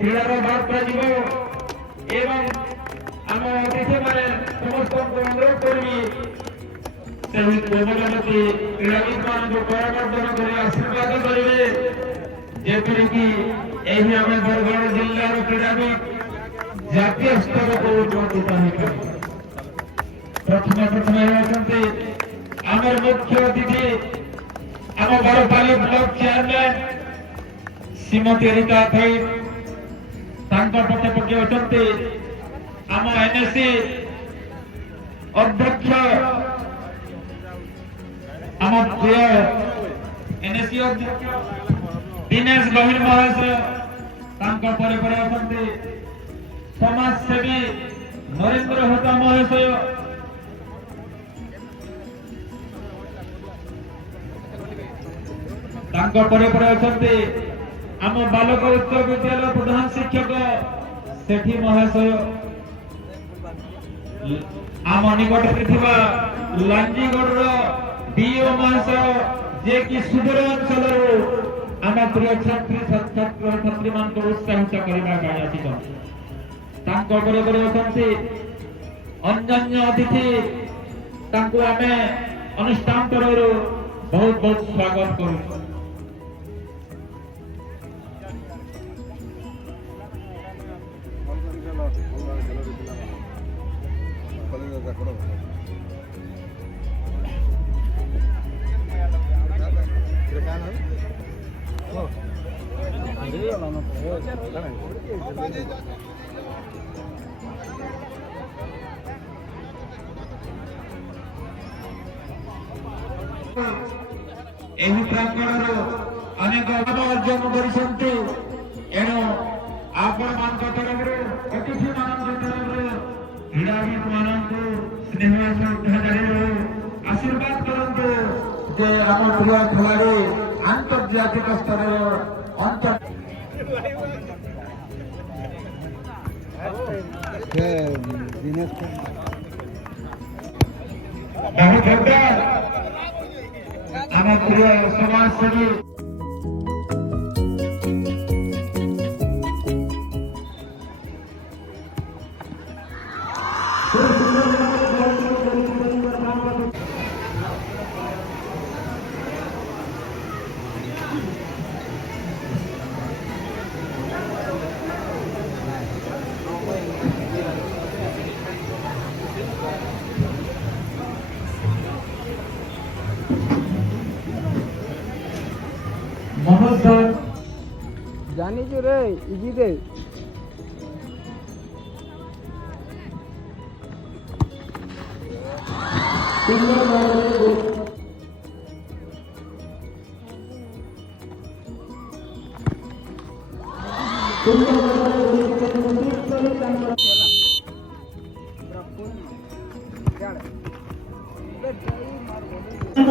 କ୍ରୀଡ଼ାର ବାଦ କରାଯିବ ଏବଂ ଆମ ଅତିଥିମାନେ ସମସ୍ତଙ୍କୁ ଅନୁରୋଧ କରିବି ସେହି ଯୁବକଯୁବତୀ କ୍ରୀଡ଼ାବିତମାନଙ୍କୁ କରମର୍ଦ୍ଦନ କରି ଆଶୀର୍ବାଦ କରିବେ ଯେପରିକି ଏହି ଆମ ବରଗଡ଼ ଜିଲ୍ଲାର କ୍ରୀଡ଼ାବିତ ଜାତୀୟ ସ୍ତରକୁ ଉନ୍ନତିତ ହୋଇପାରିବେ। ପ୍ରଥମେ ହେଉଛନ୍ତି ଆମର ମୁଖ୍ୟ ଅତିଥି ଆମ ବରପାଲି ବ୍ଲକ ଚେୟାରମ୍ୟାନ ଶ୍ରୀମତୀ ରୀତା ଥଇ। ତାଙ୍କ ପକ୍ଷେ ଅଛନ୍ତି ଆମ ଏନ୍ଏସି ଅଧ୍ୟକ୍ଷ ଆମ ପ୍ରିୟ ଏନ୍ଏସି ଅଧ୍ୟକ୍ଷ ଦିନେଶ ଗୋହିଲ ମହାଶୟ। ତାଙ୍କ ପରେ ଅଛନ୍ତି ସମାଜସେବୀ ନରେନ୍ଦ୍ର ହୋତା ମହାଶୟ। ତାଙ୍କ ପରେ ଅଛନ୍ତି ଆମ ବାଲକ ଉଚ୍ଚ ବିଦ୍ୟାଳୟ ପ୍ରଧାନ ଶିକ୍ଷକ ସେଠୀ ମହାଶୟ। ଆମ ନିକଟରେ ଥିବା ଲାଞ୍ଜିଗଡ଼ର ଡିଓ ମହାଶୟ ଯିଏକି ସୁଦୂର ଅଞ୍ଚଳରୁ ଆମ ପ୍ରିୟ ଛାତ୍ରଛାତ୍ରୀମାନଙ୍କୁ ଉତ୍ସାହିତ କରିବା ପାଇଁ ଆସିଛନ୍ତି। ତାଙ୍କ ପରେ ଅଛନ୍ତି ଅନ୍ୟାନ୍ୟ ଅତିଥି। ତାଙ୍କୁ ଆମେ ଅନୁଷ୍ଠାନ ତରଫରୁ ବହୁତ ସ୍ୱାଗତ କରୁଛୁ। ଏହି ପ୍ରାଙ୍ଗଣରୁ ଅନେକ ଲାଭ ଅର୍ଜନ କରିଛନ୍ତି। ଏଣୁ ଆପଣମାନଙ୍କ ତରଫରୁ ଅତିଥିମାନଙ୍କ ତରଫରୁ କ୍ରୀଡ଼ାବିତ ମାନଙ୍କୁ ସ୍ନେହ ଶ୍ରଦ୍ଧାଞ୍ଜଳି ଆଶୀର୍ବାଦ କରନ୍ତୁ ଯେ ଆମ ପ୍ରିୟ ଖେଳାଳି ଆନ୍ତର୍ଜାତିକ ସ୍ତରରେ ଆମ ପ୍ରିୟ ସମାଜସେବୀ জানি যে রে ইজি দে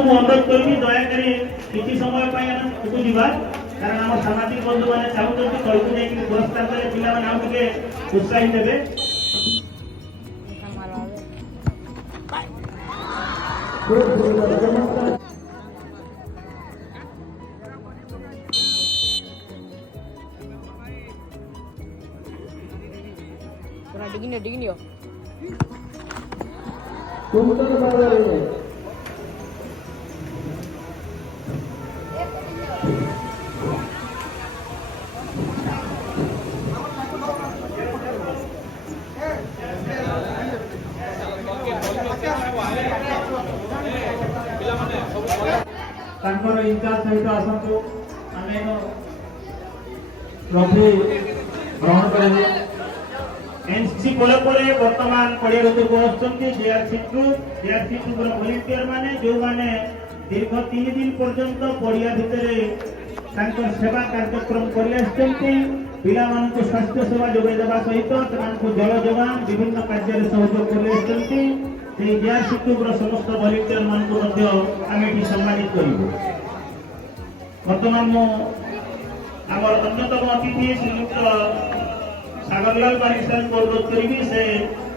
অনুরোধ করবি দয়াকরি কিছু সময় পাই আমি ছুটি যা কারণ আমার সামাজিক বন্ধু মানে চাহুଛନ୍ତି তলକୁ ଯାଇକି ପୁରସ୍କାର ଦେଲେ ପିଲାମାନେ ଆଉ ଟିକେ ଉତ୍ସାହିତ ହେବେ। ডিগিনিও ତାଙ୍କର ଇନଚାର୍ଜ ସହିତ ଆସନ୍ତୁ ଆମେ ଟ୍ରଫି ଗ୍ରହଣ କରିବୁ। ଏନସିସି ପୋଲେ ବର୍ତ୍ତମାନ ପଡ଼ିଆ ଋତୁକୁ ଆସୁଛନ୍ତି ଜେଆରସି ଗ୍ରୁପର ଭଲେଣ୍ଟିୟର ମାନେ ଯେଉଁମାନେ ଦୀର୍ଘ 3 ଦିନ ପର୍ଯ୍ୟନ୍ତ ପଡ଼ିଆ ଭିତରେ ତାଙ୍କର ସେବା କାର୍ଯ୍ୟକ୍ରମ କରି ଆସିଛନ୍ତି। ପିଲାମାନଙ୍କୁ ସ୍ୱାସ୍ଥ୍ୟ ସେବା ଯୋଗାଇ ଦେବା ସହିତ ସେମାନଙ୍କୁ ଜଳ ଯୋଗାଣ ବିଭିନ୍ନ କାର୍ଯ୍ୟରେ ସହଯୋଗ କରି ଆସିଛନ୍ତି। সেই ଜେଆରସି ଗ୍ରୁପର ସମସ୍ତ ଭଲେଣ୍ଟିୟର ମାନଙ୍କୁ ମଧ୍ୟ ଆମେ ଏଠି ସମ୍ମାନିତ କରିବୁ। ବର୍ତ୍ତମାନ ମୁଁ ଆମର ଅନ୍ୟତମ ଅତିଥି ଶ୍ରୀଯୁକ୍ତ ସାଗରଲାଲ ପାଣିକ ସାହେବଙ୍କୁ ଅନୁରୋଧ କରିବି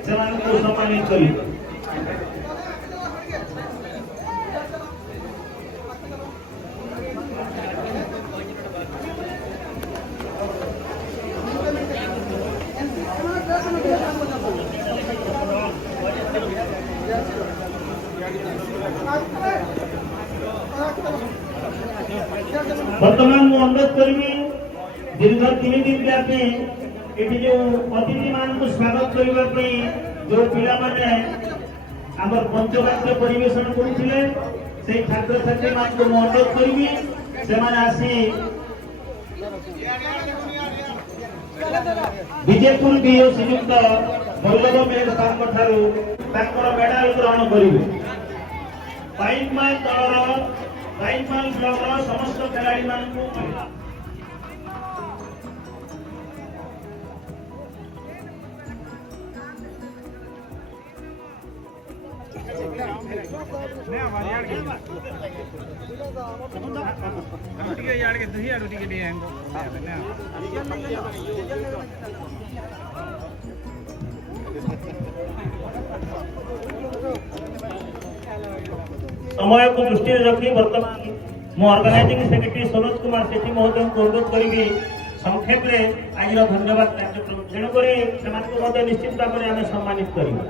ସେମାନଙ୍କୁ ସମ୍ମାନିତ କରିବେ। ବର୍ତ୍ତମାନ ମୁଁ ଅନୁରୋଧ କରିବି ଦୀର୍ଘ 3 ଦିନ ବ୍ୟାପୀ ଏଠି ଯେଉଁ ଅତିଥିମାନଙ୍କୁ ସ୍ୱାଗତ କରିବା ପାଇଁ ଯେଉଁ ପିଲାମାନେ ଆମର ପଞ୍ଚବାକ୍ୟ ପରିବେଷଣ କରୁଥିଲେ সেই ଛାତ୍ରଛାତ୍ରୀମାନଙ୍କୁ ମୁଁ ଅନୁରୋଧ କରିବି ସେମାନେ ଆସି ବିଜେପୁର ବିଓ ଶ୍ରୀଯୁକ୍ତ ବଲ୍ଲଭ ମେହେର ସାର୍ଙ୍କ ଠାରୁ ତାଙ୍କର ମେଡାଲ ଗ୍ରହଣ କରିବେ। ପାଇକମାଲ ଦଳର ପାଇକମାଲ ବ୍ଲକର ସମସ୍ତ ଖେଳାଳିମାନଙ୍କୁ ସମୟକୁ ଦୃଷ୍ଟିରେ ରଖି ବର୍ତ୍ତମାନ ମୁଁ ଅର୍ଗାନାଇଜିଂ ସେକ୍ରେଟାରୀ ସରୋଜ କୁମାର ସେଠୀ ମହୋଦୟଙ୍କୁ ଅନୁରୋଧ କରିବି ସଂକ୍ଷେପରେ ଆଜିର ଧନ୍ୟବାଦ କାର୍ଯ୍ୟକ୍ରମ ତେଣୁକରି ସେମାନଙ୍କୁ ମଧ୍ୟ ନିଶ୍ଚିତ ଭାବରେ ଆମେ ସମ୍ମାନିତ କରିବା।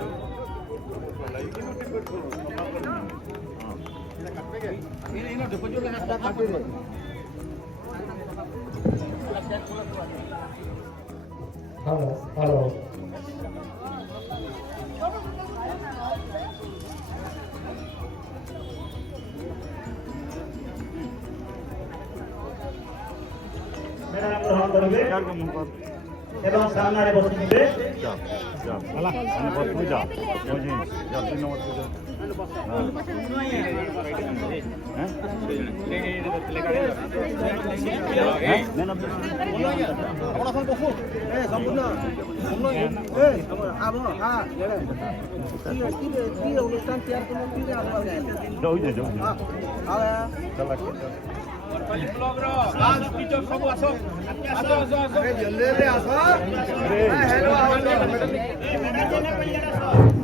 ମ୍ୟାଡାମ ଗ୍ରହଣ କରିବେ ଏବଂ ସାମ୍ନାରେ ବସିଯିବେ।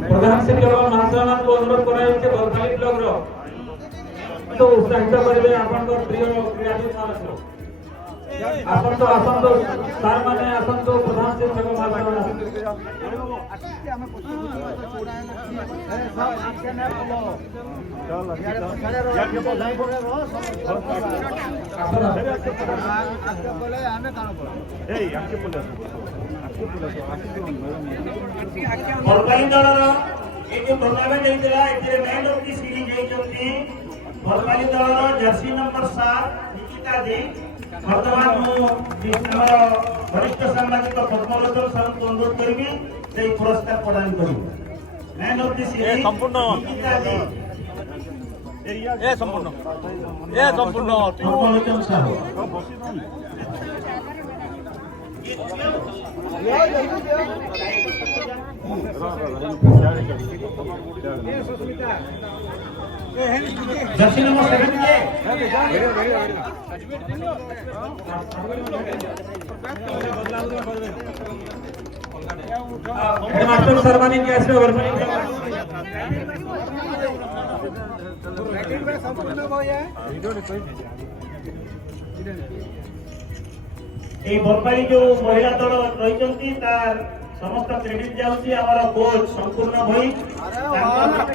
प्रधान शिक्षक महाशयमान को अनुरोध कराइछे बरखाली ब्लॉक रो तो उत्साहित करिवे आपन को प्रिय क्रीड़ाविद मानस आपन तो सार माने आपन तो प्रधान शिक्षक महाशयमान बरखाली दलर ये जो टूर्नामेंट होता है ये मैन ऑफ द सीरीज होती बरखाली दलर जर्सी नंबर 7 निकिता जी वर्तमान हमारा वरिष्ठ सांबादिक पद्मलोचन सर को अनुरोध करी से पुरस्कार प्रदान करी man of the series Nikita ji संपूर्ण पद्मलोचन सर जर्सी नंबर 7 के मास्टर सरवानी के आश्रय वर्मनी এই বরপালি जो महिला दल रही तार समस्त क्रेडिट जाउची हमारा कोच संपूर्ण भाई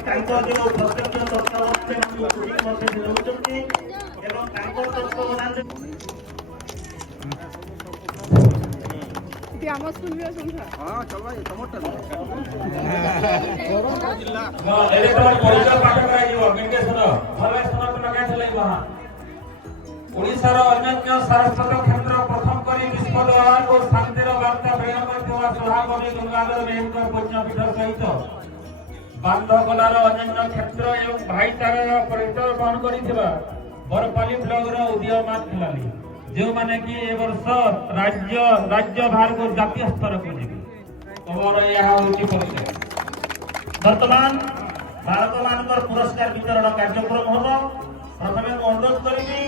तांको जो प्रत्यक्ष तत्वावधान को कोचिंग मते देउचंती एवं तांको तत्वावधान इति आम स्कूल भी असंथा हां चल भाई टमाटर नो इलेक्ट्रॉनिक परिचय पाठ कराई दियो मेडिटेशन भले सुना को लगा चलाई वहां ओडिशार अन्य सारस्वत क्षेत्र प्रथम करी विश्वद्वार और शांतिर वार्ता प्रेरण करथिबा सुहागवी गंगाधर मेहकर पुण्यपीठ सहित बांधकलार अन्य क्षेत्र एवं भाईचारार परिचय बहन करिथिबा बरपाली ब्लॉक रो उदीयमान खिलाड़ी जो माने कि ए वर्ष राज्य भार को जातीय स्तर को जिबी तमर यह होची परिचय वर्तमान भारत मानकर पुरस्कार वितरण कार्यक्रम होबो प्रथमे अनुरोध करिबी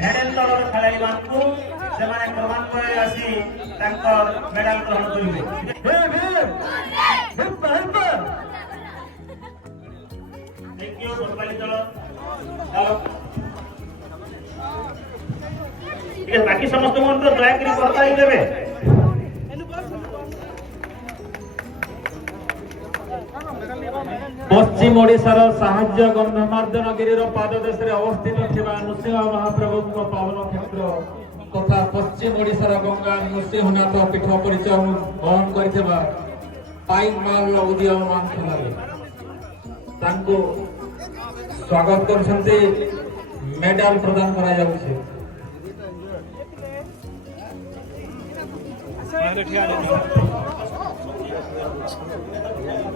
मेडल दलर खेलाड़ी मानकु सेमाने क्रमान्वये आसी तांकर मेडल ग्रहण करिवे थैंक यू बरपाली दल ठीक है बाकी समस्त मन तो दया करी बताई देबे बस ପଶ୍ଚିମ ଓଡ଼ିଶାର ସାହାଯ୍ୟ ଗନ୍ଧମାର୍ଦ୍ଦନଗିରିର ପାଦଦେଶରେ ଅବସ୍ଥିତ ଥିବା ନୃସିଂହ ମହାପ୍ରଭୁଙ୍କ ପାବନ କ୍ଷେତ୍ର ତଥା ପଶ୍ଚିମ ଓଡ଼ିଶାର ଗଙ୍ଗା ନୃସିଂହନାଥ ପୀଠ ପରିଚୟ ବହନ କରିଥିବା ପାଇକମାଲର ଉଦୀୟମାନ ଥିବାରୁ ତାଙ୍କୁ ସ୍ୱାଗତ କରୁଛନ୍ତି, ମେଡାଲ ପ୍ରଦାନ କରାଯାଉଛି।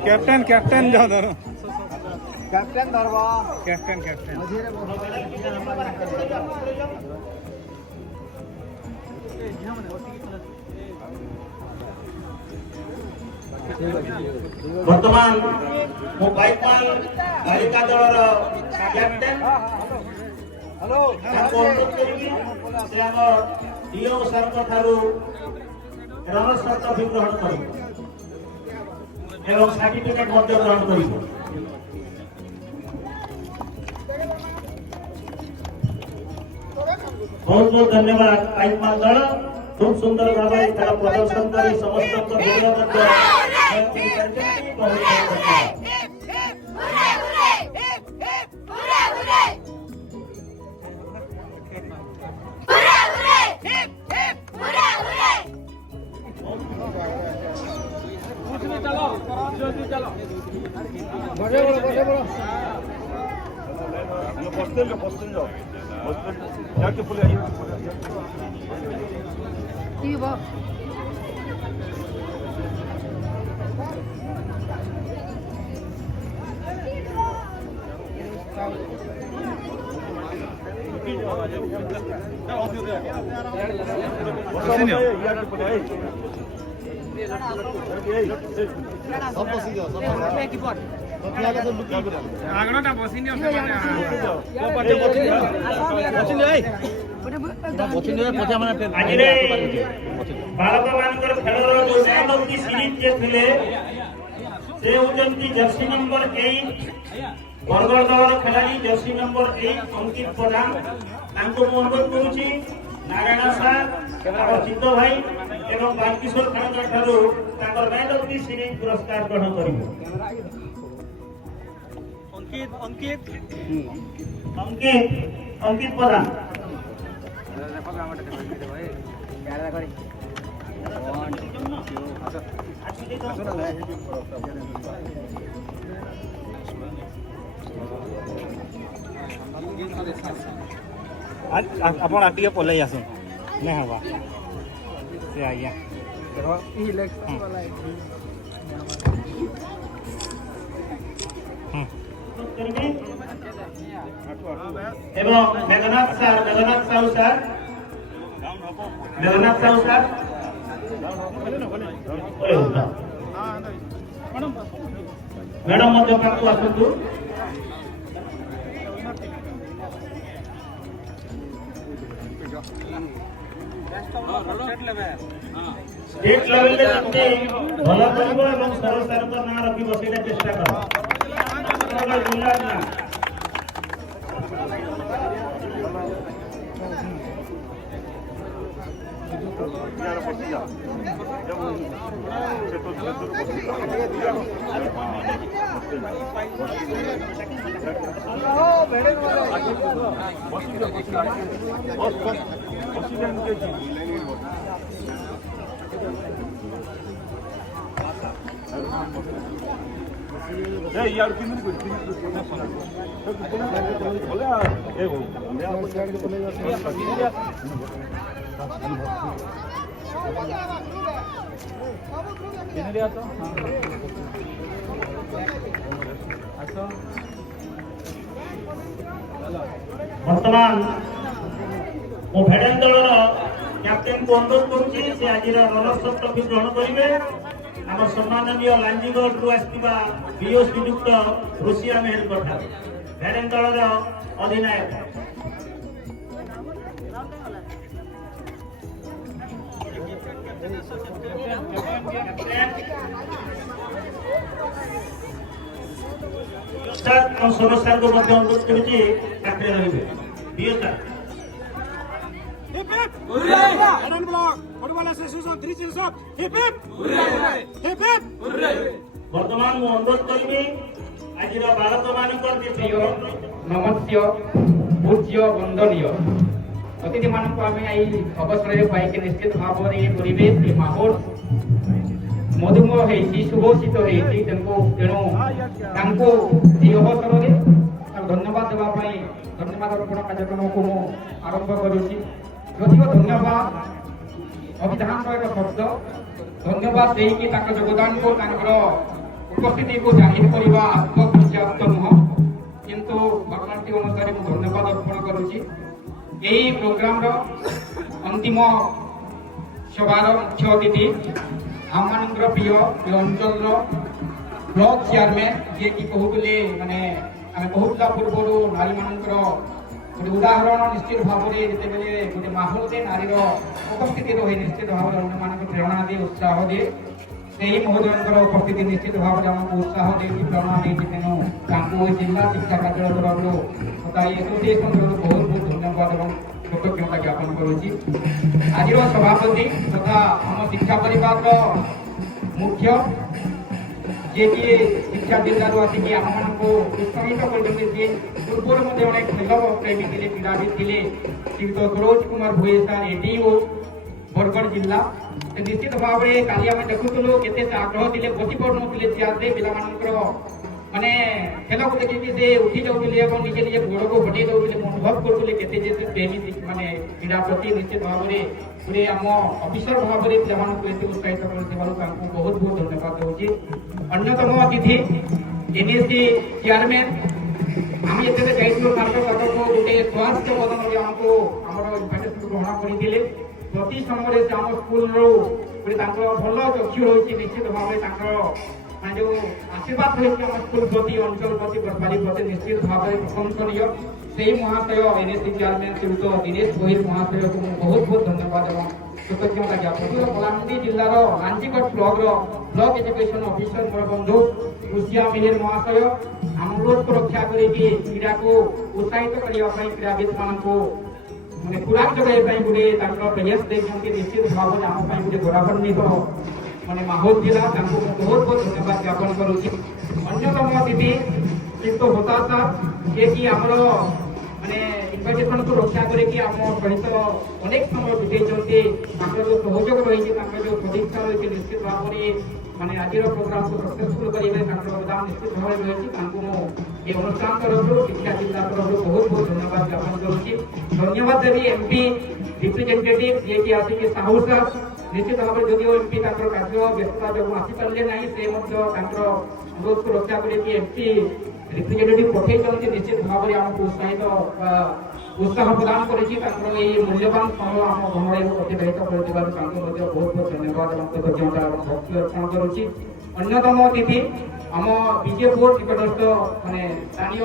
कैप्टन कैप्टन जाओ धरो कैप्टन धरवा कैप्टन कैप्टन ବର୍ତ୍ତମାନ ମୁଁ ପାଇକମାଲ ବାଳିକା ଦଳର କ୍ୟାପ୍ଟେନ हेलो ତାଙ୍କୁ ଅନୁରୋଧ କରିବି ସେ ଆମ ଡିଓ ସାର୍ଙ୍କ ଠାରୁ ରଣସ ଟ୍ରଫି ଗ୍ରହଣ କରିବ ଏବଂ ସାର୍ଟିଫିକେଟ ମଧ୍ୟ ଗ୍ରହଣ କରିବ। ବହୁତ ବହୁତ ଧନ୍ୟବାଦ। ପାଇକମାଲ ଦଳ খুব সুন্দর ভাবে তারা প্রদর্শন করে সমস্ত ভিডিও মধ্যে बालक मानकर खेलर जो मैन ऑफ द सीरीज जे थिले से होचंती जर्सी नंबर 8 बरगड़ दलर खेलाड़ी जर्सी नंबर 8 अंकित प्रधान तांको अनुरोध करूची नारायण सार और चित्त भाई एवं बालकिशोर खानकर ठारू तांकर मैन ऑफ द सीरीज पुरस्कार ग्रहण करिबो। अंकित अंकित अंकित अंकित प्रधान ଆପଣ ଟିକେ ପଲେଇ ଆସୁନ୍ ନାଇଁ ହବା ସେ ଆଜ୍ଞା ଦେଖ ଇ ଇଲେକ୍ସନ वाला এবং মেঘনাথ সাহু স্যার ম্যাডাম মধ্যে পাকু আসন্তু। स्टेट लेवल रे तुमने भला करिबो এবং সরল সারক না রাখিব সেটা চেষ্টা করো জিল্লা না বর্তমান ও ভেড়ান দলর ক্যাপ্টেন को অনুরোধ করছি সে আজির রনস ট্রফি গ্রহণ করিবে। আমার সম্মাননীয় লাঞ্জিগড় রু আসিবা বিও শ্রীযুক্ত রুষিয়া মেহের কথা ভেড়ান দলর অধিনায়ক। স্যার সরো স্যারকে মধ্যে অনুরোধ করেছি চাকরি রহিবে বিও স্যার। বর্তমান মু অনুরোধ করবি ଆଜିର ବାଳକମାନଙ୍କର ପ୍ରିୟ ନମସ୍ୟ ପୂଜ୍ୟ ବନ୍ଦନୀୟ ଅତିଥିମାନଙ୍କୁ ଆମେ ଏହି ଅବସରରେ ପାଇକି ନିଶ୍ଚିତ ଭାବରେ ଏ ପରିବେଶ ଏ ମାହୋଲ ମଧୁମୟ ହେଇଛି ସୁଘୋଷିତ ହେଇଛି ତେଣୁ ତାଙ୍କୁ ଏହି ଅବସରରେ ଧନ୍ୟବାଦ ଦେବା ପାଇଁ ଧନ୍ୟବାଦ ଅର୍ପଣ କାର୍ଯ୍ୟକ୍ରମକୁ ମୁଁ ଆରମ୍ଭ କରୁଛି। ଯଦିଓ ଧନ୍ୟବାଦ ଅଭିଧାନର ଏକ ଶବ୍ଦ ଧନ୍ୟବାଦ ଦେଇକି ତାଙ୍କ ଯୋଗଦାନକୁ ତାଙ୍କର ଉପସ୍ଥିତିକୁ ଜାହିର କରିବା ଆତ୍ମପର୍ଯ୍ୟାପ୍ତ ନୁହଁ, କିନ୍ତୁ ଘଟଣାଟି ଅନୁସାରେ ମୁଁ ଧନ୍ୟବାଦ ଅର୍ପଣ କରୁଛି। ଏହି ପ୍ରୋଗ୍ରାମର ଅନ୍ତିମ ସଭାର ମୁଖ୍ୟ ଅତିଥି ଆମମାନଙ୍କର ପ୍ରିୟ ଏ ଅଞ୍ଚଳର ବ୍ଲକ ଚେୟାରମ୍ୟାନ୍ ଯିଏକି କହୁଥିଲେ ମାନେ ଆମେ କହୁଥିଲା ପୂର୍ବରୁ ନାରୀମାନଙ୍କର ଗୋଟେ ଉଦାହରଣ ନିଶ୍ଚିତ ଭାବରେ ଯେତେବେଳେ ଗୋଟେ ମାହୋଲରେ ନାରୀର ଉପସ୍ଥିତି ରହେ ନିଶ୍ଚିତ ଭାବରେ ଅନ୍ୟମାନଙ୍କୁ ପ୍ରେରଣା ଦିଏ ଉତ୍ସାହ ଦିଏ। ସେହି ମହୋଦୟଙ୍କର ଉପସ୍ଥିତି ନିଶ୍ଚିତ ଭାବରେ ଆମକୁ ଉତ୍ସାହ ଦେଇଛି ପ୍ରେରଣା ଦେଇଛି। ତେଣୁ ତାଙ୍କୁ ଜିଲ୍ଲା ଶିକ୍ଷା କାର୍ଯ୍ୟାଳୟ ତରଫରୁ ତଥା ଏହି ଆସୋସିଏସନ ତରଫରୁ ବହୁତ ବହୁତ ଧନ୍ୟବାଦ ଏବଂ କୃତଜ୍ଞତା ଜ୍ଞାପନ କରୁଛି। ଆଜିର ସଭାପତି ତଥା ଆମ ଶିକ୍ଷା ପରିବାରର ମୁଖ୍ୟ ଯିଏକି ଶିକ୍ଷା ଜିଲ୍ଲାରୁ ଆସିକି ଆମମାନଙ୍କୁ ଉତ୍ସାହିତ କରିଛନ୍ତି। ଯେ ପୂର୍ବରୁ ମଧ୍ୟ ଜଣେ ଖେଳ ପ୍ରେମୀ ଥିଲେ କ୍ରୀଡ଼ାବିତ ଥିଲେ ଶ୍ରୀଯୁକ୍ତ ସରୋଜ କୁମାର ଭୋଇ ସାର୍ ଏଡିଓ ବରଗଡ଼ ଜିଲ୍ଲା। ନିଶ୍ଚିତ ଭାବରେ କାଲି ଆମେ ଦେଖୁଥିଲୁ କେତେ ଆଗ୍ରହ ଥିଲେ ବସି ପାରୁନଥିଲେ ଚେୟାରରେ ପିଲାମାନଙ୍କର ମାନେ ଖେଳକୁ ଦେଖିକି ସେ ଉଠି ଯାଉଥିଲେ ଏବଂ ନିଜେ ନିଜେ ଗୋଡ଼କୁ ହଟେଇ ଦେଉଥିଲେ। ମୁଁ ଅନୁଭବ କରୁଥିଲେ କେତେ ଯେ ପ୍ରେମୀ ମାନେ କ୍ରୀଡ଼ା ପ୍ରତି ନିଶ୍ଚିତ ଭାବରେ ଗୋଟେ ଆମ ଅଫିସର ଭାବରେ ପିଲାମାନଙ୍କୁ ଏତେ ଉତ୍ସାହିତ କରିଥିବାରୁ ତାଙ୍କୁ ବହୁତ ବହୁତ ଧନ୍ୟବାଦ ଦେଉଛି। ଅନ୍ୟତମ ଅତିଥି ଏନ୍ଏସି ଚେୟାରମ୍ୟାନ୍ ଆମେ ଯେତେବେଳେ ଯାଇଥିଲୁ ତାଙ୍କ ପାଖକୁ ଗୋଟେ ସ୍ୱାସ୍ଥ୍ୟ ବଦନରେ ଆମକୁ ଆମର ଇନଭାଇଟେସନ ଗ୍ରହଣ କରିଥିଲେ। ପ୍ରତି ସମୟରେ ସେ ଆମ ସ୍କୁଲରୁ ଗୋଟେ ତାଙ୍କର ଭଲ ଚକ୍ଷୁ ରହିଛି ନିଶ୍ଚିତ ଭାବରେ ତାଙ୍କର ମାନେ ଯେଉଁ ଆଶୀର୍ବାଦ ରହିଛି ଆମ ସ୍କୁଲ ପ୍ରତି ଅଞ୍ଚଳ ପ୍ରତି ବରପାଲି ପ୍ରତି ନିଶ୍ଚିତ ଭାବରେ ପ୍ରଶଂସନୀୟ। ସେହି ମହାଶୟ ଏନ୍ଏସି ଚେୟାରମ୍ୟାନ୍ ଶ୍ରୀଯୁକ୍ତ ଦିନେଶ ଗୋହିଲ ମହାଶୟକୁ ମୁଁ ବହୁତ ବହୁତ ଧନ୍ୟବାଦ ଏବଂ କୃତଜ୍ଞତା ଜ୍ଞାପନ କରୁଛି। ବଲାଙ୍ଗୀର ଜିଲ୍ଲାର ଲାଞ୍ଜିଗଡ଼ ବ୍ଲକର ବ୍ଲକ ଏଜୁକେସନ ଅଫିସର ମୋର ବନ୍ଧୁ ରୁଷିଆ ମିହିର ମହାଶୟ ଅନୁରୋଧକୁ ରକ୍ଷା କରିକି କ୍ରୀଡ଼ାକୁ ଉତ୍ସାହିତ କରିବା ପାଇଁ କ୍ରୀଡ଼ାବିତମାନଙ୍କୁ ମାନେ ଖୋରାକ ଯୋଗାଇବା ପାଇଁ ଗୋଟେ ତାଙ୍କର ପ୍ରୟାସ ଦେଇଛନ୍ତି। ନିଶ୍ଚିତ ଭାବରେ ଆମ ପାଇଁ ଗୋଟେ ଗୌରବାନ୍ୱିତ ମାନେ ମାହୋଲ ଥିଲା। ତାଙ୍କୁ ମୁଁ ବହୁତ ବହୁତ ଧନ୍ୟବାଦ ଜ୍ଞାପନ କରୁଛି। ଅନ୍ୟତମ ଅତିଥି ଶ୍ରୀଯୁକ୍ତ ହୋତା ସାର୍ ଯିଏକି ଆମର ମାନେ ଇନଭାଇଟେସନକୁ ରକ୍ଷା କରିକି ଆମ ସହିତ ଅନେକ ସମୟ ବିତେଇଛନ୍ତି। ତାଙ୍କର ଯେଉଁ ସହଯୋଗ ରହିଛି ତାଙ୍କର ଯେଉଁ ସଦିଚ୍ଛା ରହିଛି ନିଶ୍ଚିତ ଭାବରେ ମାନେ ଆଜିର ପ୍ରୋଗ୍ରାମକୁ ସକ୍ସେସଫୁଲ କରିବାରେ ତାଙ୍କର ଅବଦାନ ନିଶ୍ଚିତ ଭାବରେ ରହିଛି। ତାଙ୍କୁ ମୁଁ এই অনুষ্ঠান তরফରୁ ଶିକ୍ଷା ଜିଲ୍ଲା ତରଫରୁ ବହୁତ ବହୁତ ଧନ୍ୟବାଦ ଜ୍ଞାପନ କରୁଛି। ଧନ୍ୟବାଦ ଦେବି ଏମପି ରିପ୍ରେଜେଣ୍ଟେଟିଭ ଯିଏକି ଆସିକି ସାହୁ ସାର୍ ନିଶ୍ଚିତ ଭାବରେ ଯଦିଓ ଏମପି ତାଙ୍କର କାର୍ଯ୍ୟ ବ୍ୟସ୍ତତା ଯୋଗୁଁ ଆସିପାରିଲେ ନାହିଁ ସେ ମଧ୍ୟ ତାଙ୍କର ଅନୁରୋଧକୁ ରକ୍ଷା କରିକି ଏମପି ରିପ୍ରେଜେଣ୍ଟେଟିଭ ପଠେଇଛନ୍ତି। ନିଶ୍ଚିତ ଭାବରେ ଆମକୁ ଉତ୍ସାହ ପ୍ରଦାନ କରିଛି। ତାଙ୍କର ଏହି ମୂଲ୍ୟବାନ ସମୟ ଆମ ଗଣରେ ଅତିବାହିତ କରିଥିବାରୁ ତାଙ୍କୁ ମଧ୍ୟ ବହୁତ ବହୁତ ଧନ୍ୟବାଦ ଏବଂ କୃତଜ୍ଞତା ଏବଂ ଭକ୍ତି ଅର୍ପଣ କରୁଛି। ଅନ୍ୟତମ ଅତିଥି ଆମ ବିଜେପୁର ନିକଟସ୍ଥ ମାନେ ସ୍ଥାନୀୟ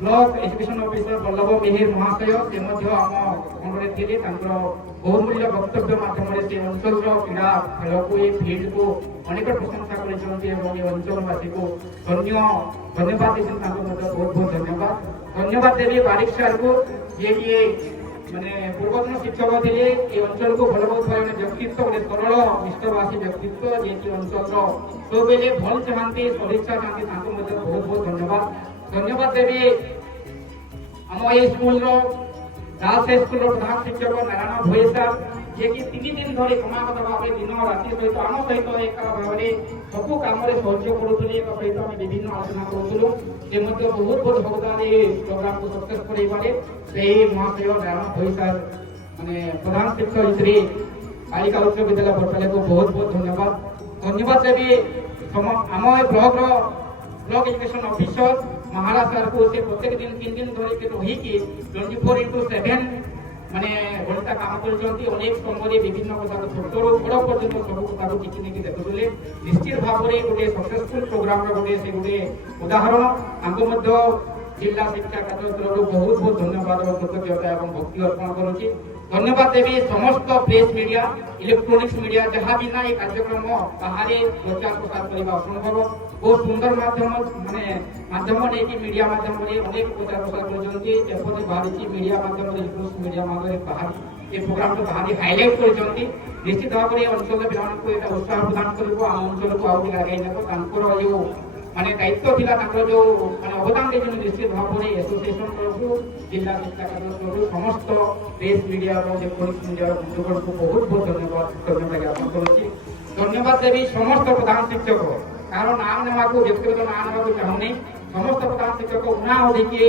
block education officer Ballabh Mihir ମହାଶୟ ସେ ମଧ୍ୟ ଆମ ଗଣରେ ଥିଲେ। ତାଙ୍କର ବହୁମୂଲ୍ୟ ବକ୍ତବ୍ୟ ମାଧ୍ୟମରେ ସେ ଅଞ୍ଚଳର କ୍ରୀଡ଼ା ଖେଳକୁ ଏ ଫିଲ୍ଡକୁ ଅନେକ ପ୍ରଶଂସା କରିଛନ୍ତି ଏବଂ ଏ ଅଞ୍ଚଳବାସୀକୁ ଧନ୍ୟବାଦ ଦେଇଛନ୍ତି। ତାଙ୍କୁ ମଧ୍ୟ ବହୁତ ବହୁତ ଧନ୍ୟବାଦ। ଧନ୍ୟବାଦ ଦେବି ବାରିକ ସାର୍କୁ ଯିଏକି ମାନେ ପୂର୍ବତନ ଶିକ୍ଷକ ଥିଲେ। ଏ ଅଞ୍ଚଳକୁ ଭଲ ପାଉଥିବା ଜଣେ ବ୍ୟକ୍ତିତ୍ୱ ଗୋଟେ ସରଳ ନିଷ୍ଠବାସୀ ବ୍ୟକ୍ତିତ୍ୱ ଯିଏକି ଅଞ୍ଚଳର ସବୁବେଳେ ଭଲ ଚାହାନ୍ତି ସଦିଚ୍ଛା ଚାହାନ୍ତି ତାଙ୍କୁ ମଧ୍ୟ ବହୁତ ବହୁତ ଧନ୍ୟବାଦ। ଧନ୍ୟବାଦ ଦେବି ଆମ ଏ ସ୍କୁଲର ଗାର୍ଲସ ସ୍କୁଲର ପ୍ରଧାନ ଶିକ୍ଷକ ନାରାୟଣ ଭୋଇ ସାର୍ ଯିଏକି 3 ଦିନ ଧରି କ୍ରମାଗତ ଭାବରେ ଦିନ ରାତି ସହିତ ଆମ ସହିତ ଏକ ଭାବରେ ସବୁ କାମରେ ସହଯୋଗ କରୁଥିଲେ। ଏକ ସହିତ ଆମେ ବିଭିନ୍ନ ଆଲୋଚନା କରୁଥିଲୁ। ସେ ମଧ୍ୟ ବହୁତ ବହୁତ ଯୋଗଦାନ ଏ ପ୍ରୋଗ୍ରାମକୁ ସକ୍ସେସ କରାଇବାରେ ସେହି ମହାଶୟ ନାରାୟଣ ଭୋଇ ସାର୍ ମାନେ ପ୍ରଧାନ ଶିକ୍ଷକ ଶ୍ରୀ ବାଳିକା ଉଚ୍ଚ ବିଦ୍ୟାଳୟ ବରପାଲିକୁ ବହୁତ ବହୁତ ଧନ୍ୟବାଦ। ଧନ୍ୟବାଦ ଦେବି ଆମ ଏ ବ୍ଲକର ବ୍ଲକ ଏଜୁକେସନ ଅଫିସର ମହାରାଜ ସାର୍କୁ ସେ ପ୍ରତ୍ୟେକ ଦିନ 3 ଦିନ ଧରିକି ରହିକି 24x7 ମାନେ ଘଣ୍ଟା କାମ କରିଛନ୍ତି। ଅନେକ ସମୟରେ ବିଭିନ୍ନ କଥାକୁ ଛୋଟରୁ ବଡ଼ ପର୍ଯ୍ୟନ୍ତ ସବୁ କଥାକୁ ଟିକି ନେଇକି ଦେଖୁଥିଲେ। ନିଶ୍ଚିତ ଭାବରେ ଗୋଟେ ସକ୍ସେସଫୁଲ ପ୍ରୋଗ୍ରାମର ଗୋଟେ ଉଦାହରଣ। ତାଙ୍କୁ ମଧ୍ୟ ଜିଲ୍ଲା ଶିକ୍ଷା କାର୍ଯ୍ୟ ତରଫରୁ ବହୁତ ବହୁତ ଧନ୍ୟବାଦ ଏବଂ କୃତଜ୍ଞତା ଏବଂ ଭକ୍ତି ଅର୍ପଣ କରୁଛି। ଧନ୍ୟବାଦ ଦେବି ସମସ୍ତ ପ୍ରେସ୍ ମିଡ଼ିଆ ଇଲେକ୍ଟ୍ରୋନିକ୍ସ ମିଡ଼ିଆ ଯାହା ବିନା ଏ କାର୍ଯ୍ୟକ୍ରମ ବାହାରେ ପ୍ରଚାର ପ୍ରସାର କରିବା ଅସମ୍ଭବ। ବହୁତ ସୁନ୍ଦର ମାଧ୍ୟମ ନେଇକି ମିଡ଼ିଆ ମାଧ୍ୟମରେ ଅନେକ ପ୍ରଚାର ପ୍ରସାର କରିଛନ୍ତି। ଏପରି ବାହାରିଛି ମିଡ଼ିଆ ମାଧ୍ୟମରେ ଇଲେକ୍ଟ୍ରୋନିକ୍ସ ମିଡ଼ିଆ ମାଧ୍ୟମରେ ଏ ପ୍ରୋଗ୍ରାମକୁ ବାହାରି ହାଇଲାଇଟ୍ କରିଛନ୍ତି। ନିଶ୍ଚିତ ଭାବରେ ଅଞ୍ଚଳର ପିଲାମାନଙ୍କୁ ଏଇଟା ଉତ୍ସାହ ପ୍ରଦାନ କରିବ ଆମ ଅଞ୍ଚଳକୁ ଆଉ ଟିକେ ଆଗେଇ ନେବ। ତାଙ୍କର ଯେଉଁ ମାନେ ଦାୟିତ୍ୱ ଥିଲା ତାଙ୍କର ଯୋଉ ମାନେ ଅବଦାନ ଦେଇଛନ୍ତି ନିଶ୍ଚିତ ଭାବରେ ଆସୋସିଏସନ ତରଫରୁ ଜିଲ୍ଲା ଶିକ୍ଷା କାର୍ଯ୍ୟ ତରଫରୁ ସମସ୍ତ ପ୍ରେସ୍ ମିଡିଆର ଇଲେକ୍ଟ୍ରୋନିକ୍ସ ମିଡିଆର ବନ୍ଧୁଗଣଙ୍କୁ ବହୁତ ବହୁତ ଧନ୍ୟବାଦ ଜ୍ଞାପନ କରୁଛି। ଧନ୍ୟବାଦ ଦେବି ସମସ୍ତ ପ୍ରଧାନ ଶିକ୍ଷକ, କାହାର ନାଁ ନେବାକୁ ବ୍ୟକ୍ତିଗତ ନାଁ ନେବାକୁ ଚାହୁଁନି, ସମସ୍ତ ପ୍ରଧାନ ଶିକ୍ଷକ ଉଣା ଅଧିକି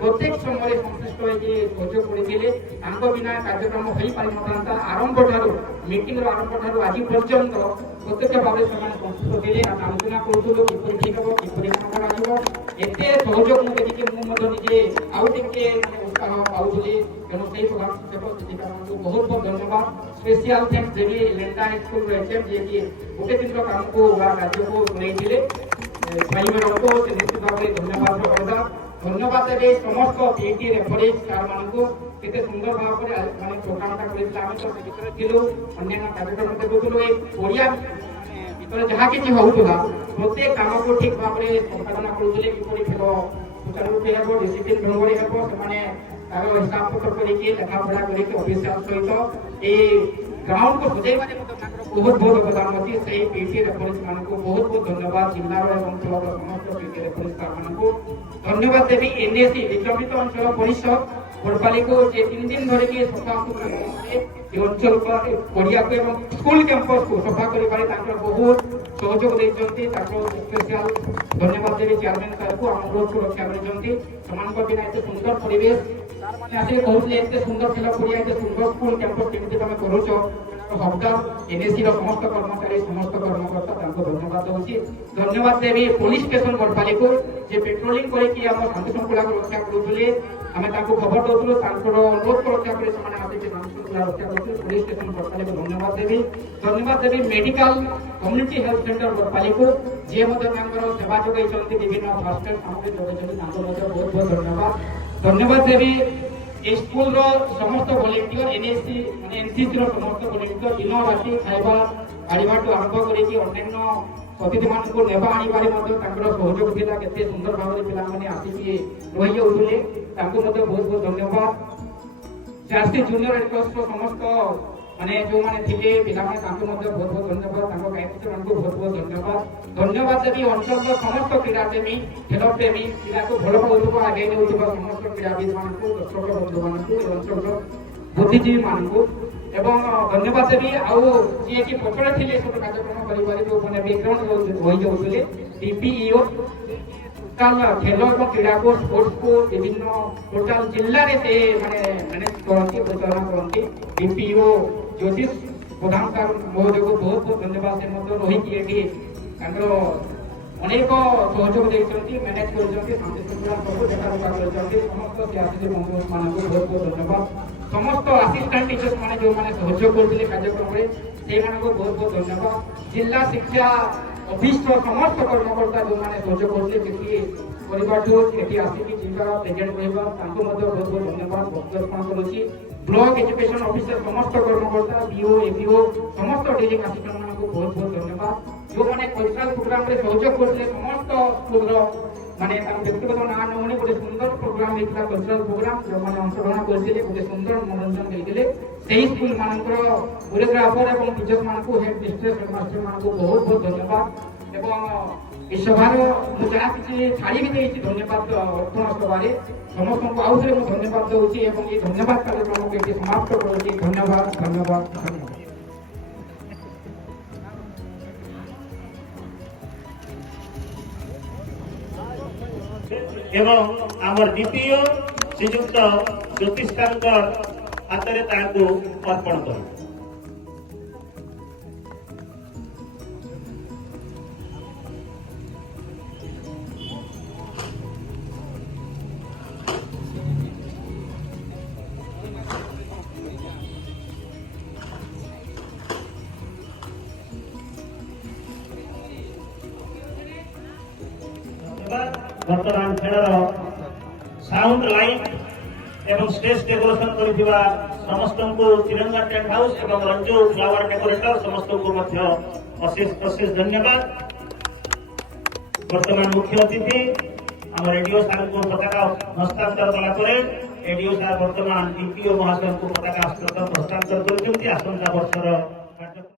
ପ୍ରତ୍ୟେକ ସମୟରେ ସଂଶ୍ଳିଷ୍ଟ ହୋଇକି ସହଯୋଗ କରିଥିଲେ। ତାଙ୍କ ବିନା କାର୍ଯ୍ୟକ୍ରମ ହୋଇପାରିନଥାନ୍ତା। ଆରମ୍ଭ ଠାରୁ ମିଟିଂର ଆରମ୍ଭ ଠାରୁ ଆଜି ପର୍ଯ୍ୟନ୍ତ ପ୍ରତ୍ୟକ୍ଷ ଭାବରେ ସେମାନେ ସଂଶ୍ଳିଷ୍ଟ ଥିଲେ। ଆମେ ଆଲୋଚନା କରୁଥିଲୁ କିପରି ଠିକ ହେବ, କିପରି କାମ କରାଯିବ। ଏତେ ସହଯୋଗ ମୁଁ ଦେଖିକି ମୁଁ ମଧ୍ୟ ନିଜେ ଆଉ ଟିକେ ଉତ୍ସାହ ପାଉଥିଲି। ତେଣୁ ସେଇ ପ୍ରଧାନ ଶିକ୍ଷକ ଶିକ୍ଷିକାମାନଙ୍କୁ ବହୁତ ବହୁତ ଧନ୍ୟବାଦ। ସ୍ପେସିଆଲ ଥ୍ୟାଙ୍କ୍ସ ଦେବି ଲେଣ୍ଡା ହାଇସ୍କୁଲ ଏଚଏମ୍ ଯିଏକି ଗୋଟେ ଦିନର କାମକୁ ବା କାର୍ଯ୍ୟକୁ ନେଇଥିଲେ। ଭାଇମାନଙ୍କୁ ନିଶ୍ଚିତ ଭାବରେ ଧନ୍ୟବାଦ କରିବା। ଧନ୍ୟବାଦ ଦେବି ସମସ୍ତ ପିଟି ରେଫରୀ ସାର୍ ମାନଙ୍କୁ, କେତେ ସୁନ୍ଦର ଭାବରେ ମାନେ ପ୍ରୋଗ୍ରାମଟା କରିଥିଲେ। ଆମେ ତ ଭିତରେ ଥିଲୁ, ଅନ୍ୟାନ୍ୟ କାର୍ଯ୍ୟକ୍ରମ ଦେଖୁଥିଲୁ। ଏ ଓଡ଼ିଆ ଭିତରେ ଯାହା କିଛି ହଉଥିଲା ପ୍ରତ୍ୟେକ କାମକୁ ଠିକ ଭାବରେ ସମ୍ପାଦନା କରୁଥିଲେ। କିପରି ଖେଳ ସୁଚାରୁ ରୂପେ ହେବ, ଡିସିପ୍ଲିନ ଢଙ୍ଗରେ ହେବ, ସେମାନେ ତାର ହିସାବ ପତ୍ର କରିକି ଲେଖାପଢା କରିକି ଅଫିସିଆଲ ସହିତ ଏଇ ଗ୍ରାଉଣ୍ଡକୁ ସଜେଇବାରେ ମଧ୍ୟ ତାଙ୍କର ବହୁତ ବହୁତ ଅବଦାନ ଅଛି। ସେଇ ପିଟି ରେଫରୀସ୍ ମାନଙ୍କୁ ବହୁତ ବହୁତ ଧନ୍ୟବାଦ। ଜିଲ୍ଲାର ଏବଂ କ୍ଲବର ସମସ୍ତ ପିଟି ରେଫରୀସ୍ ମାନଙ୍କୁ ଧନ୍ୟବାଦ ଦେବି। ଏନ୍ଏସି ବିକଳ୍ପିତ ଅଞ୍ଚଳ ପରିଷଦ ବଡ଼ପାଲିକୁ ଯେ 3 ଦିନ ଧରିକି ସଫାସୁତୁରା ଏ ଅଞ୍ଚଳ ପଡ଼ିଆକୁ ଏବଂ ସ୍କୁଲ କ୍ୟାମ୍ପସକୁ ସଫା କରିବାରେ ତାଙ୍କର ବହୁତ ସହଯୋଗ ଦେଇଛନ୍ତି। ତାଙ୍କୁ ସ୍ପେସିଆଲ ଧନ୍ୟବାଦ ଦେବି ଚେୟାରମ୍ୟାନ ସାର୍କୁ, ଆମ ଅନୁରୋଧକୁ ରକ୍ଷା କରିଛନ୍ତି। ସେମାନଙ୍କ ବିନା ଏତେ ସୁନ୍ଦର ପରିବେଶ ସାର୍ମାନେ ଆସିକି କହୁଥିଲେ ଏତେ ସୁନ୍ଦର ଖେଳ ପଡ଼ିଆ, ଏତେ ସୁନ୍ଦର ସ୍କୁଲ କ୍ୟାମ୍ପସ କେମିତି ତମେ କରୁଛ। ହକଦାର ଏନ୍ଏସିର ସମସ୍ତ କର୍ମଚାରୀ, ସମସ୍ତ କର୍ମକର୍ତ୍ତା ତାଙ୍କୁ ଧନ୍ୟବାଦ ଦେଉଛି। ଧନ୍ୟବାଦ ଦେବି ପୋଲିସ ଷ୍ଟେସନ ବଡ଼ପାଲିକୁ, ଯେ ପେଟ୍ରୋଲିଂ କରିକି ଆମ ଶାନ୍ତି ଶୃଙ୍ଖଳାକୁ ରକ୍ଷା କରୁଥିଲେ। ଆମେ ତାଙ୍କୁ ଖବର ଦଉଥିଲୁ, ତାଙ୍କର ଅନୁରୋଧକୁ ରକ୍ଷା କରି ସେମାନେ ଆସିକି ଶାନ୍ତି ଶୃଙ୍ଖଳା ରକ୍ଷା କରୁଥିଲେ। ପୋଲିସ ଷ୍ଟେସନ ବଡ଼ପାଲିକୁ ଧନ୍ୟବାଦ ଦେବି। ଧନ୍ୟବାଦ ଦେବି ମେଡିକାଲ କମ୍ୟୁନିଟି ହେଲ୍ଥ ସେଣ୍ଟର ବଡ଼ପାଲିକୁ, ଯିଏ ମଧ୍ୟ ତାଙ୍କର ସେବା ଯୋଗାଇଛନ୍ତି, ବିଭିନ୍ନ ଫାଷ୍ଟ ଏଡ୍ ସାମଗ୍ରୀ ଯୋଗାଇଛନ୍ତି, ତାଙ୍କୁ ମଧ୍ୟ ବହୁତ ବହୁତ ଧନ୍ୟବାଦ। ଧନ୍ୟବାଦ ଦେବି এই স্কুলর সমস্ত ভলেন্টিয়র, এনএসসি মানে এনসিসির সমস্ত ভলেন্টিয়র দিন রাতি খাইবা আনিবাଠୁ আরম্ভ করেছি অন্যান্য অতিথি মানুষ নেবা আনিবারে মধ্যে তাଙ୍କର সহযোগ ଥିଲା। কেতে সুন্দর ভাবে পিলামানে আসিকি রহি যাউଥିଲେ, তাଙ୍କୁ ମଧ୍ୟ ବହୁତ ବହୁତ ধন্যবাদ। জার্সি জুনিয়র রেডক্রসর সমস্ত মানে ଯେଉଁମାନେ ଥିଲେ ପିଲାମାନେ ତାଙ୍କୁ ମଧ୍ୟ ବହୁତ ବହୁତ ଧନ୍ୟବାଦ। ତାଙ୍କ ଗାଇଡ୍ମାନଙ୍କୁ ବହୁତ ବହୁତ ଧନ୍ୟବାଦ। ଧନ୍ୟବାଦ ଦେବି ଅଞ୍ଚଳର ସମସ୍ତ କ୍ରୀଡ଼ାପ୍ରେମୀ, ଖେଳପ୍ରେମୀ, ପିଲାକୁ ଭଲ ପାଉଥିବା ଆଗେଇ ନେଉଥିବା ସମସ୍ତ କ୍ରୀଡ଼ାବିତ ମାନଙ୍କୁ, ଦର୍ଶକ ବନ୍ଧୁମାନଙ୍କୁ, ଅଞ୍ଚଳର ବୁଦ୍ଧିଜୀବୀ ମାନଙ୍କୁ ଏବଂ ଧନ୍ୟବାଦ ଦେବି ଆଉ ଯିଏକି ପଛରେ ଥିଲେ ସବୁ କାର୍ଯ୍ୟକ୍ରମ କରିବାରେ ଯେଉଁମାନେ ବ୍ୟାକଗ୍ରାଉଣ୍ଡ ରହିଯାଉଥିଲେ ଡିପିଇଓ ଖେଳ ଏବଂ କ୍ରୀଡ଼ାକୁ ସ୍ପୋର୍ଟସକୁ ବିଭିନ୍ନ ଟୋଟାଲ ଜିଲ୍ଲାରେ ସେ ମାନେ ମ୍ୟାନେଜ କରନ୍ତି, ପରିଚାଳନା କରନ୍ତି। ଡିପିଇଓ ଜ୍ୟୋତିଷ ପ୍ରଧାନ ସାର୍ ମହୋଦୟକୁ ବହୁତ ବହୁତ ଧନ୍ୟବାଦ। ସେ ମଧ୍ୟ ରହିକି ଏଠି ତାଙ୍କର ଅନେକ ସହଯୋଗ ଦେଇଛନ୍ତି, ମ୍ୟାନେଜ କରିଛନ୍ତି, ଶାନ୍ତି ଶୃଙ୍ଖଳା ସବୁ ଦେଖାରେଖା କରିଛନ୍ତି। ସମସ୍ତ ସେ ଆସିଛି ବନ୍ଧୁମାନଙ୍କୁ ବହୁତ ବହୁତ ଧନ୍ୟବାଦ। ସମସ୍ତ ଆସିଷ୍ଟାଣ୍ଟ ଟିଚର୍ସ ମାନେ ଯେଉଁମାନେ ସହଯୋଗ କରୁଥିଲେ କାର୍ଯ୍ୟକ୍ରମରେ ସେଇମାନଙ୍କୁ ବହୁତ ବହୁତ ଧନ୍ୟବାଦ। ଜିଲ୍ଲା ଶିକ୍ଷା ଅଫିସର ସମସ୍ତ କର୍ମକର୍ତ୍ତା ଯେଉଁମାନେ ସହଯୋଗ କରୁଥିଲେ ସେଠି କରିବାଠୁ ଏଠି ଆସିକି ଯିବା ପ୍ରେଜେଣ୍ଟ ରହିବା ତାଙ୍କୁ ମଧ୍ୟ ବହୁତ ବହୁତ ଧନ୍ୟବାଦ ଅର୍ପଣ କରୁଛି। ବ୍ଲକ ଏଜୁକେସନ ଅଫିସର ସମସ୍ତ କର୍ମକର୍ତ୍ତା, ବିଓ, ଏବିଓ, ସମସ୍ତ ଡିଲିଂ ଆସିଷ୍ଟାଣ୍ଟ ମାନଙ୍କୁ ବହୁତ ବହୁତ ଧନ୍ୟବାଦ। ଯେଉଁମାନେ କଲଚରାଲ ପ୍ରୋଗ୍ରାମରେ ସହଯୋଗ କରୁଥିଲେ ସମସ୍ତ ସ୍କୁଲର ମାନେ ତାଙ୍କ ବ୍ୟକ୍ତିଗତ ନାଁ ନଉନି, ଗୋଟେ ସୁନ୍ଦର ପ୍ରୋଗ୍ରାମ ହେଇଥିଲା କଲଚରାଲ ପ୍ରୋଗ୍ରାମ, ଯେଉଁମାନେ ଅଂଶଗ୍ରହଣ କରିଥିଲେ ଗୋଟେ ସୁନ୍ଦର ମନୋରଞ୍ଜନ ଦେଇଥିଲେ। ସେହି ସ୍କୁଲ ମାନଙ୍କର କୋରିଓଗ୍ରାଫର ଏବଂ ଟିଚର ମାନଙ୍କୁ, ହେଡ୍ ମିଷ୍ଟ୍ରେସ୍, ହେଡମାଷ୍ଟର ମାନଙ୍କୁ ବହୁତ ବହୁତ ଧନ୍ୟବାଦ। ଏବଂ এই সভার ମୁଁ ଯାହା କିଛି ଛାଡ଼ି ବି ଦେଇଛି ଧନ୍ୟବାଦ ଅର୍ପଣ ସଭାରେ ସମସ୍ତଙ୍କୁ ଆଉ ଥରେ ମୁଁ ଧନ୍ୟବାଦ ଦେଉଛି ଏବଂ এই ଧନ୍ୟବାଦ କାର୍ଯ୍ୟକ୍ରମକୁ ଏଠି ସମାପ୍ତ କରୁଛି। ଧନ୍ୟବାଦ ଧନ୍ୟବାଦ ଧନ୍ୟବାଦ। এবং আমার দ্বিতীয় শ্রীযুক্ত জ্যোতিষ কাঙ্কর হাতের তাহাকে অর্পণ করে। বর্তমান খেলার সাউন্ড লাইট এবং স্টেজ ডেকোরেশন করিଥିବା ସମସ୍ତଙ୍କୁ ତିରଙ୍ଗା ଟେଣ୍ଟ ହାଉସ ଏବଂ ରଞ୍ଜୁ ଫ୍ଲାୱାର ଡେକୋରେଟର ସମସ୍ତଙ୍କୁ ମଧ୍ୟ ଅଶେଷ ଅଶେଷ ଧନ୍ୟବାଦ। ବର୍ତ୍ତମାନ ମୁଖ୍ୟ ଅତିଥି ଆମ ରେଡିଓ ସାର୍ଙ୍କୁ ପତାକା ହସ୍ତାନ୍ତର କଲା ପରେ ରେଡିଓ ସାର୍ ବର୍ତ୍ତମାନ ଡିପିଓ ମହାଶୟଙ୍କୁ ପତାକା ହସ୍ତାନ୍ତର କରୁଛନ୍ତି। ଆସନ୍ତା ବର୍ଷର